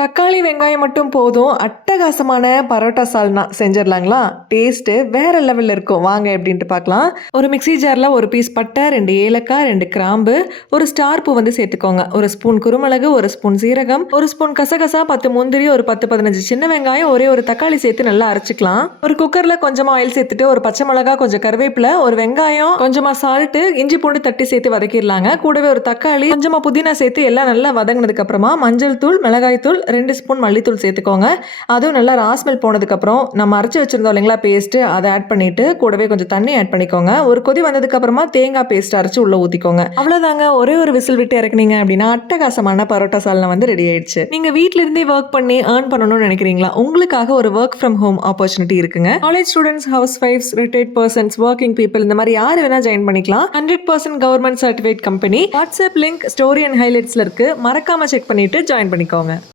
தக்காளி, வெங்காயம் மட்டும் போதும். அட்டகாசமான பரோட்டா சால்னா செஞ்சிடலாங்களா? டேஸ்ட்டு வேற லெவல்ல இருக்கும். வாங்க எப்படின்ட்டு பார்க்கலாம். ஒரு மிக்ஸி ஜார்ல 1 பீஸ் பட்டை, 2 ஏலக்காய், 2 கிராம்பு, 1 ஸ்டார் பூ வந்து சேர்த்துக்கோங்க. 1 ஸ்பூன் குருமிளகு, 1 ஸ்பூன் சீரகம், 1 ஸ்பூன் கசகசா, 10 முந்திரி, ஒரு 10, 15 சின்ன வெங்காயம், ஒரே ஒரு தக்காளி சேர்த்து நல்லா அரைச்சுக்கலாம். ஒரு குக்கர்ல கொஞ்சமா ஆயில் சேர்த்துட்டு, ஒரு பச்சை மிளகாய், கொஞ்சம் கருவேப்பிலை, ஒரு வெங்காயம், கொஞ்சமா சால்ட்டு, இஞ்சி பூண்டு தட்டி சேர்த்து வதக்கிடலாங்க. கூடவே ஒரு தக்காளி, கொஞ்சமா புதினா சேர்த்து எல்லாம் நல்லா வதங்கினதுக்கு அப்புறமா மஞ்சள் தூள், மிளகாய் தூள், 2 ஸ்பூன் மல்லித்தூள் சேர்த்துக்கோங்க. அதுவும் நல்லா ராஸ்மெல் போனதுக்கப்புறம் நம்ம அரைச்சி வச்சிருந்தோம் இல்லைங்களா பேஸ்ட்டு, அதை ஆட் பண்ணிட்டு கூடவே கொஞ்சம் தண்ணி ஆட் பண்ணிக்கோங்க. ஒரு கொதி வந்ததுக்கப்புறமா தேங்காய் பேஸ்ட் அரைச்சி உள்ள ஊற்றிக்கோங்க. அவ்வளோதாங்க. ஒரே ஒரு விசில் விட்டு இறக்குனீங்க அப்படின்னா அட்டகாசமான பரோட்டா சால்னா வந்து ரெடி ஆயிடுச்சு. நீங்கள் வீட்டில இருந்தே ஒர்க் பண்ணி ஏர்ன் பண்ணணும்னு நினைக்கிறீங்களா? உங்களுக்காக ஒரு ஒர்க் ஃப்ரம் ஹோம் ஆப்பர்ச்சுனிட்டி இருக்குங்க. College students, house wives, retired persons, working people இந்த மாதிரி யார் வேணா ஜாயின் பண்ணிக்கலாம். 100% government certified company. WhatsApp link story and ஹைலைட்ஸ்ல இருக்கு. மறக்காம செக் பண்ணிட்டு ஜாயின் பண்ணிக்கோங்க.